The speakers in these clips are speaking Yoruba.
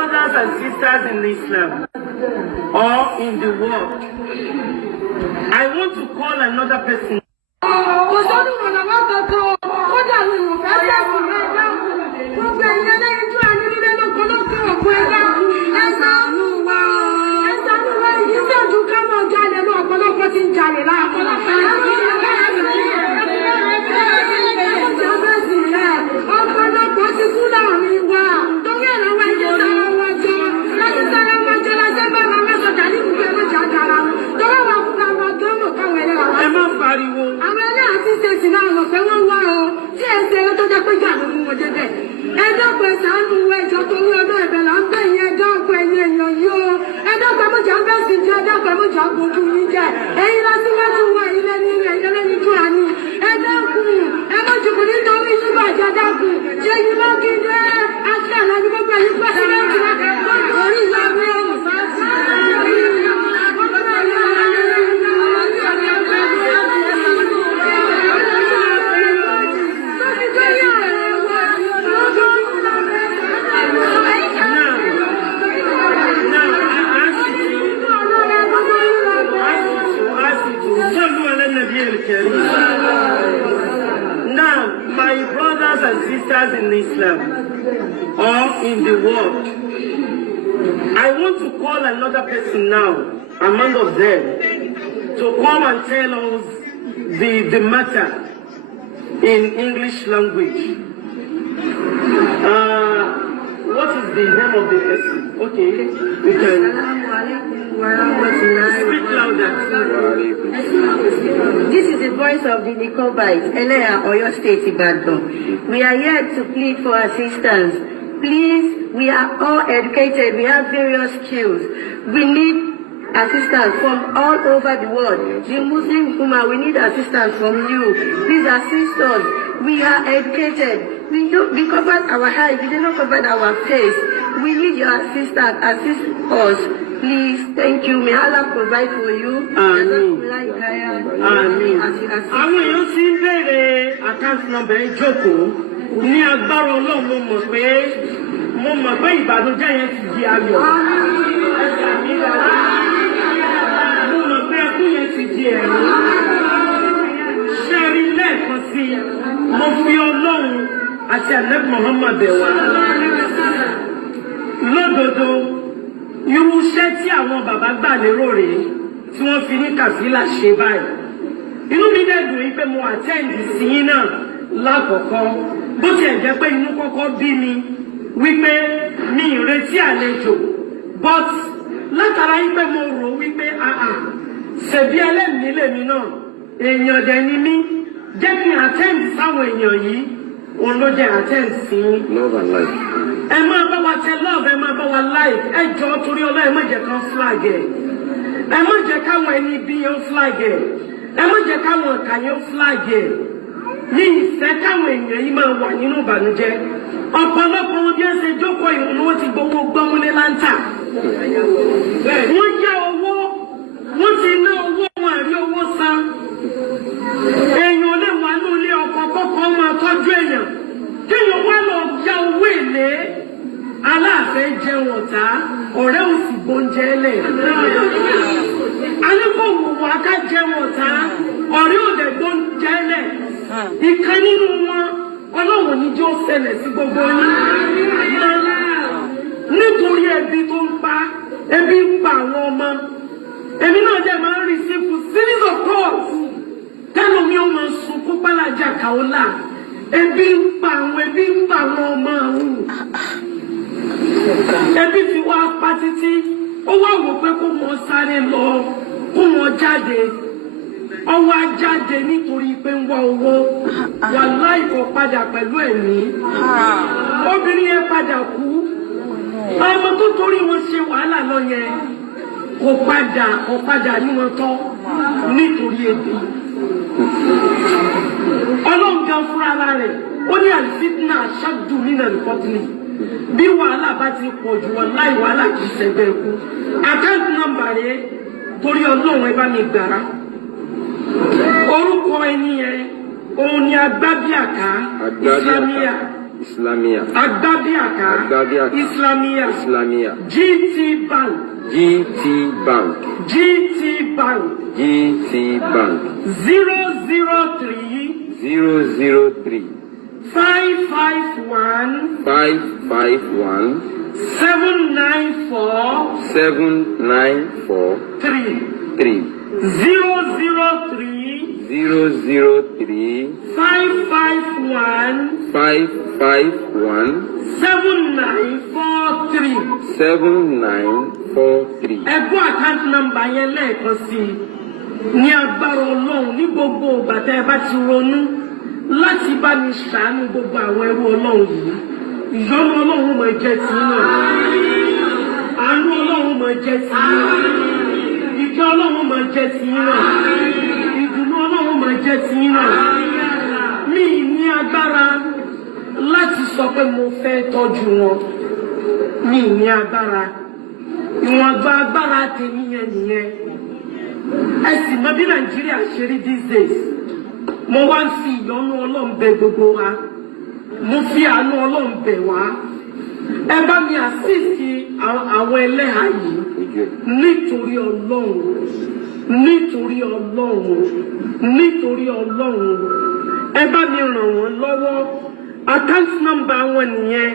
brothers and sisters in Islam or in the world, I want to call another person. Now, my brothers and sisters in Islam or in the world, I want to call another person now, among of them, to come and tell us the matter in English language. What is the name of the person? Okay, we can speak louder. This is the voice of the Nicobite, Eleha, Oyo State, Ibadan. We are here to plead for assistance. Please, we are all educated. We have various skills. We need assistance from all over the world. The Muslim Ummah, we need assistance from you. Please assist us. We are educated. We covered our height. We did not cover our face. We need your assistance. Assist us. Please, thank you. May Allah provide for you. Amen. Amen. Àwọn èèyàn ti ń bèrè account number ìjókòó ní agbára Ọlọ́run mo mọ̀ pé ìbànújẹ́ yẹn ti di ayọ̀. Mo mọ̀ pé ẹkún yẹn ti di ẹ̀rín. Ṣé rí lẹ́ẹ̀kan sí mo fi Ọlọ́run àti Ànábì Muhammad bẹ̀ wá. Lódodo, irú iṣẹ́ tí àwọn bàbá gbà lérò rèé tí wọ́n fi ní Kàfílà ṣe báyìí. Inú mi dẹ̀ dùn wípé mo attend sí yín náà lákọ̀ọ́kọ́. Bó tiẹ̀ jẹ́ pé inú kọ́kọ́ bí mi wípé mi ì retí àlejò. But látara wípé mo rò wípé ṣèbí ẹlẹ́mìí lèmi náà. Èèyàn dẹ̀ ni mí. Jẹ́ kí n attend sáwọn èèyàn yìí. Òun ló jẹ́ attend sí yín. Love and life. Ẹ máa bá wa tẹ love, ẹ máa bá wa like. Ẹ jọ̀ọ́ torí Ọlọ́run, ẹ má jẹ́ kán flag ẹ̀. Ẹ má jẹ́ káwọn ẹni bí yẹn flag ẹ̀. Ẹ má jẹ́ káwọn ọ̀kà yẹn flag ẹ̀. Ní ìfẹ́ káwọn èèyàn yìí máa wà nínú ìbànújẹ́. Ọ̀pọ̀lọpọ̀ wọn bí ẹ ṣe jókòó ìrùn ni wọ́n ti gbowó gbọ́múlé láńtà. Wọ́n yá owó, wọ́n ti ná owó, wọn àrí owó san. Èèyàn lè wà ní ilé ọkọ̀ kọ́kọ́ máa tọ́jú èèyàn. Kéèyàn wá lọ yá owó èlé. Aláàfẹ́ jẹun ọ̀tá, ọ̀rẹ́ ò sì gbóúnjẹ lẹ̀. Alẹ́kọ̀ọ́ wò wá ká jẹun ọ̀tá, ọ̀rẹ́ ò dẹ̀ gbóúnjẹ lẹ̀. Ìkan nínú wọn, Ọlọ́run ní jẹ́ ó ṣẹlẹ̀ sí gbogbo yín. Nítorí ebi tó ń pa, ebi ń pa àwọn ọmọ. Èmi náà dẹ̀ máa ń receive series of calls. Tẹ́lẹ̀ mi ò máa sunkún Alhaja Kaola. Ebi ń pa àwọn ọmọ àwọn. Ebi fi wá pa títí, ó wá wò pé kó wọn sáré lọ, kó wọn jáde. Ọwọ́ á jáde nítorí pé ń wá owó. Wàláhì kò padà pẹ̀lú ẹ̀mí. Obìnrin yẹn padà kú. Ọmọ tó torí wọn ṣe wàhálà lọ yẹn kò padà rí wọn tán nítorí ebi. Ọlọ́run gan fúnra rẹ̀, ó ní àlìfítínà aṣáájú nínú ẹ̀lùkọ́tìlì. Bí wàhálà bá ti pọ̀ jù wàláhì wàhálà kì í ṣẹgbẹ́ ikú. Àkáǹtì nọ́mbà rẹ̀ torí Ọlọ́run ẹ bá mi gbàrà. Orúkọ ẹni yẹn, òun ni Agbábíàká Islamia Islamia. Agbabiaka. Islamia. GT Bank. GT Bank. 003 551 794 3 003 551 7943. Ẹgbọ́n account number yẹn lẹ́ẹ̀kan sí ní agbára Ọlọ́run ní gbogbo ìgbà tẹ́ ẹ bá ti ronú láti bá mi ṣàánú gbogbo àwọn ẹrú Ọlọ́run yìí. Ìyọ́nú Ọlọ́run máa jẹ́ ti náà. Àánú Ọlọ́run máa jẹ́ ti náà. Ìjọ Ọlọ́run máa jẹ́ ti náà. Ìdùnnú Ọlọ́run máa jẹ́ ti náà. Mi ní agbára láti sọ pé mo fẹ́ tọ́jú wọn. Mi ní agbára. Ìwọ̀nba agbára tèmi yẹn nìyẹn. Ẹ sì mọ bí Nàìjíríà ṣe rí these days. Mo wá ń fi ìyọ́nú Ọlọ́run bẹ̀ gbogbo wa. Mo fi àánú Ọlọ́run bẹ̀ wá. Ẹ bá mi àsìsì àwọn ẹlẹ́hà yìí nítorí Ọlọ́run. Ẹ bá mi ràn wọ́n lọ́wọ́. Account number wọn nìyẹn.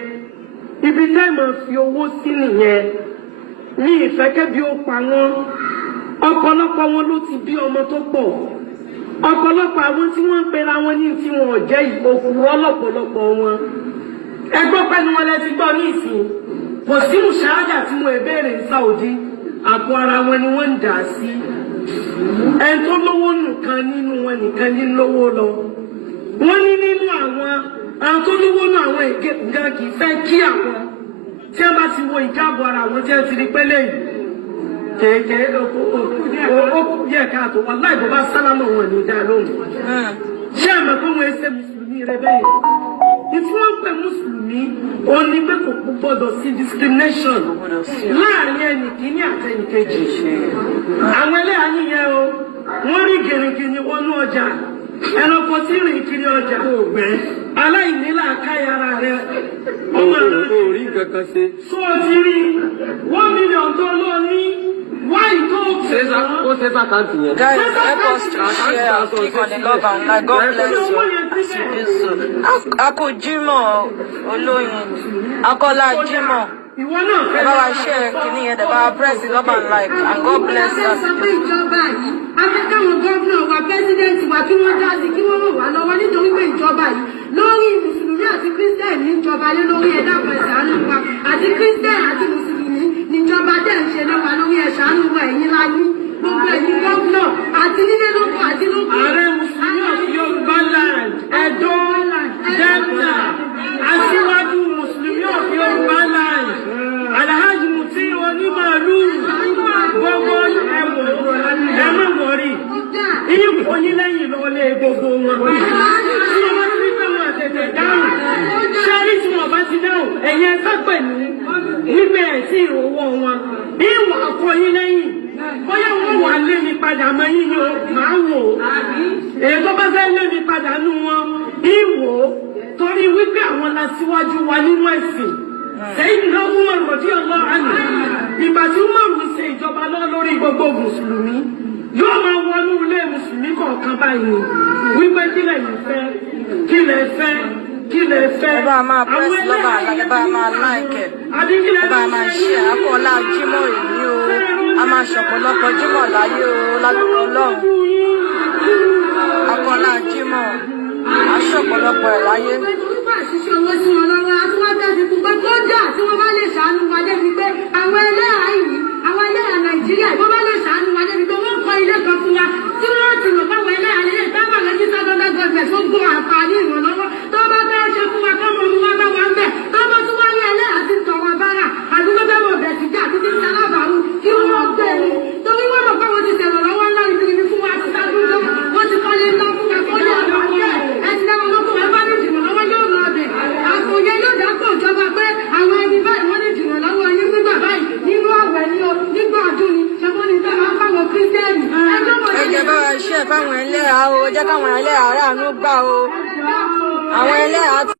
Ibi tẹ́ máa fi owó sí nìyẹn. Ní ìfẹ́kẹ́ bí ó pa wọ́n. Ọ̀pọ̀lọpọ̀ wọn ló ti bí ọmọ tó pọ̀. Ọ̀pọ̀lọpọ̀ àwọn tí wọ́n ń pera wọn ní tí wọn ò jẹ́ òkúrọ́ lọ́pọ̀lọpọ̀ wọn. Ẹgbọ́ pẹ́ni wọn lẹ ti gbọ́ ní ìsìn. Kò sí mùsàájà tí mo ìbéèrè Saudi. Àpò ara wọn ni wọ́n ń dà sí. Ẹni tó lówó nìkan nínú wọn nìkan ní lówó lọ. Wọ́n ní nínú àwọn tó lówó nù àwọn ìgbà kì í fẹ́ kí àwọn tí wọ́n bá ti wo ìjábọ̀ ara àwọn tí wọ́n ti rí pẹ́lẹ́ yìí. Kèké ó yẹ káàtó wọn láì bọ́ bá sálámọ̀ wọn ní ìdá lóhùn. Ṣé àmọ́ pé wọ́n ṣe Mùsùlùmí rẹ bẹ́ẹ̀? Ìtí wọ́n pè Mùsùlùmí ó ní pé kò gbọ́dọ̀ sí discrimination láàrin ẹnì kìíní àti ẹnì kejì. Àwọn ẹlẹ́yà nìyẹn o, wọ́n rí gèrègèrè wọnú ọjà. Ẹranko tí rìn kiri ọjà kò gbẹ. Aláìníla káyàrá rẹ. Orí kankan ṣe. Sọ ti rí 1 million tó lọ ní wáyé tó kù. Ó ṣe sàkáǹtì yẹn. Guys, help us to share and click on the love and like God bless you as you do so. Ako Jimoh Olóyin, Akọ́lá Jimoh. Ẹ bá wa share kìíní yẹn, ẹ bá wa press the love and like and God bless you as you do so. Akẹ́kọ̀ọ́ gómìnà wa pẹ́sidẹ́ntì wa kí wọ́n dá sí kí wọ́n ràn wá lọ́wọ́ nítorí pé ìjọba yìí lórí Mùsùlùmí àti Kírísítẹ́nì ní ìjọba lé lórí ẹ̀dá pẹ̀sánú wa àti Kírísítẹ́nì àti Mùsùlùmí ní ìjọba dẹ̀ ń ṣe lẹ́wà lórí ẹ̀sánú wa ẹ̀yìn láyé gbogbo ẹ̀yìn gómìnà àti nílé lóko àti lóko. Ààrẹ Mùsùlùmí of Yorùbá land, Ẹdó, Delta, Aṣíwájú Mùsùlùmí of Yorùbá land, Alhaji Muti Onímàálù, gbogbo ẹ̀mọ̀ wọ̀rí. Iye kò ní lẹ́yìn lọ́lé gbogbo wọn. Tí wọ́n bá ti pé wọn tètè dáhùn, ṣáàrí tí wọ́n bá ti dáhùn, ẹ̀yẹ ẹ̀fẹ́ pẹ̀lú wípé ẹ̀sìn ìrànwọ́ wọn. Bí ìwà kọ yín lẹ́yìn, bóyá wọ́n wà lé mi padà mọ́ yín ni màá wò ó. Èyí tó bá fẹ́ lé mi padà nú wọn, ìwò torí wípé àwọn lásìwájú wa nínú ẹ̀sìn. Sẹ́yìn náà Umar radiyallahu anhu. Ìgbà tí Umar ṣe ìjọba lọ́wọ́ lórí gbogbo Mùsùlùmí, yóò máa wọnú ilé Mùsùlùmí kọ̀ọ̀kan báyìí. Wípé kílẹ̀ yìí fẹ́, kílẹ̀ fẹ́. Ẹ bá máa press love and like, ẹ bá máa like ẹ bá máa share. Akọ́lá Jimoh èyí o, a máa ṣọ̀pọ̀lọpọ̀ Jimoh láyé o lágbára Ọlọ́run. Akọ́lá Jimoh, a ṣọ̀pọ̀lọpọ̀ ẹ̀ láyé. Àṣìṣe owó sí wọn lọ́wọ́ àti wọ́n tẹ̀sí fún pé kódà tí wọ́n bá lè ṣàánú wa débi pé àwọn ẹlẹ́yà yìí, àwọn ẹlẹ́yà Nàìjíríà tó bá lè ṣàánú wa débi pé wọ́n kọ́ ilé kan fún wa tí wọ́n ti lò fáwọn ẹlẹ́yà lélẹ̀ táwọn lẹ́yìn sábọ́dá gọ́ọ̀mẹ̀ tó gbọ́ àǹfààní ìrànlọ́wọ́ tó bá fẹ́ ṣe fún wa tó mọ̀ mú wa bá wa ń bẹ̀ tó bá tún wá ní ẹlẹ́yà ti tọ̀wọ̀ bára àdúgbò bẹ́ẹ̀ mọ̀ bẹ̀ sí jà títí sálábàárù kí wọ́n gbé e torí wọ́n mọ̀ pé wọ́n ti ṣèrànlọ́wọ́ ńlá ìbírí fún wa ti sádúró wọ́n ti kọ́lé ńlá fún wa kọ́lé ọ̀dọ́ ọ̀dẹ́ ẹ ti dáwọn lọ́kùn ẹ bá ní ìdìrànlọ́wọ́ yóò lọ ọbẹ̀ àkòyẹ yóò dákọ̀ ìjọba pé àwọn ẹni báyìí wọ́n ní ìdìrànlọ́wọ́ yín nígbà báyìí nínú àwẹ̀ ni o nígbà ọdún ni ṣe wọ́n ní sábà fáwọn kírísítẹ́nì. Ẹ jẹ́ bá wa share fáwọn ẹlẹ́hà o, jẹ́ káwọn ẹlẹ́hà ráàánú gbà o. Àwọn ẹlẹ́hà